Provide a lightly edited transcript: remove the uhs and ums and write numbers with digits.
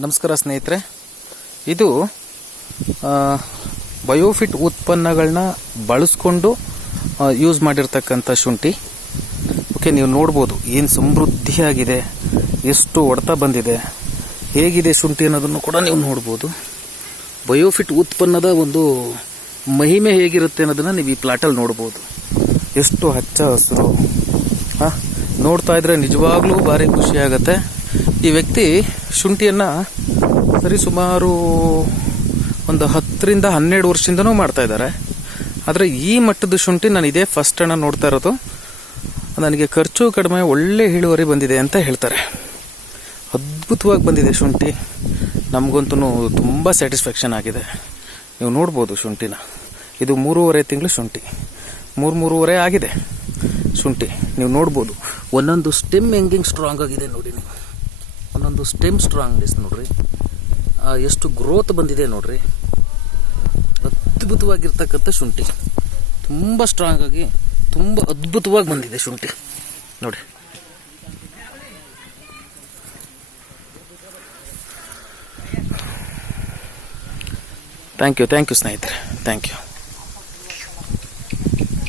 ನಮಸ್ಕಾರ ಸ್ನೇಹಿತರೆ, ಇದು ಬಯೋಫಿಟ್ ಉತ್ಪನ್ನಗಳನ್ನ ಬಳಸ್ಕೊಂಡು ಯೂಸ್ ಮಾಡಿರ್ತಕ್ಕಂಥ ಶುಂಠಿ. ಓಕೆ, ನೀವು ನೋಡ್ಬೋದು ಏನು ಸಮೃದ್ಧಿಯಾಗಿದೆ, ಎಷ್ಟು ಹೊಡೆತ ಬಂದಿದೆ, ಹೇಗಿದೆ ಶುಂಠಿ ಅನ್ನೋದನ್ನು ಕೂಡ ನೀವು ನೋಡ್ಬೋದು. ಬಯೋಫಿಟ್ ಉತ್ಪನ್ನದ ಒಂದು ಮಹಿಮೆ ಹೇಗಿರುತ್ತೆ ಅನ್ನೋದನ್ನು ನೀವು ಈ ಪ್ಲಾಟಲ್ಲಿ ನೋಡ್ಬೋದು. ಎಷ್ಟು ಹಚ್ಚ ಹಸಿರು, ನೋಡ್ತಾ ಇದ್ರೆ ನಿಜವಾಗ್ಲೂ ಭಾರಿ ಖುಷಿ ಆಗುತ್ತೆ. ಈ ವ್ಯಕ್ತಿ ಶುಂಠಿಯನ್ನು ಸರಿ ಸುಮಾರು ಒಂದು 10ರಿಂದ 12 ವರ್ಷದಿಂದನೂ ಮಾಡ್ತಾ ಇದ್ದಾರೆ. ಆದರೆ ಈ ಮಟ್ಟದ ಶುಂಠಿ ನಾನು ಇದೇ ಫಸ್ಟ್ ಟೈಮ್ ನೋಡ್ತಾ ಇರೋದು. ನನಗೆ ಖರ್ಚು ಕಡಿಮೆ, ಒಳ್ಳೆ ಇಳುವರಿ ಬಂದಿದೆ ಅಂತ ಹೇಳ್ತಾರೆ. ಅದ್ಭುತವಾಗಿ ಬಂದಿದೆ ಶುಂಠಿ. ನಮಗಂತೂ ತುಂಬ ಸ್ಯಾಟಿಸ್ಫ್ಯಾಕ್ಷನ್ ಆಗಿದೆ. ನೀವು ನೋಡ್ಬೋದು ಶುಂಠಿನ. ಇದು 3.5 ತಿಂಗಳು ಶುಂಠಿ, 3.5 ಆಗಿದೆ ಶುಂಠಿ. ನೀವು ನೋಡ್ಬೋದು ಒಂದೊಂದು ಸ್ಟೆಮ್ ಹೆಂಗೆ ಸ್ಟ್ರಾಂಗ್ ಆಗಿದೆ ನೋಡಿ. ನೀವು ಒಂದೊಂದು ಸ್ಟೆಮ್ ಸ್ಟ್ರಾಂಗ್ನೆಸ್ ನೋಡ್ರಿ, ಎಷ್ಟು ಗ್ರೋತ್ ಬಂದಿದೆ ನೋಡ್ರಿ. ಅದ್ಭುತವಾಗಿರ್ತಕ್ಕಂಥ ಶುಂಠಿ, ತುಂಬ ಸ್ಟ್ರಾಂಗ್ ಆಗಿ ತುಂಬ ಅದ್ಭುತವಾಗಿ ಬಂದಿದೆ ಶುಂಠಿ ನೋಡಿ. ಥ್ಯಾಂಕ್ ಯು ಸ್ನೇಹಿತರೆ, ಥ್ಯಾಂಕ್ ಯು.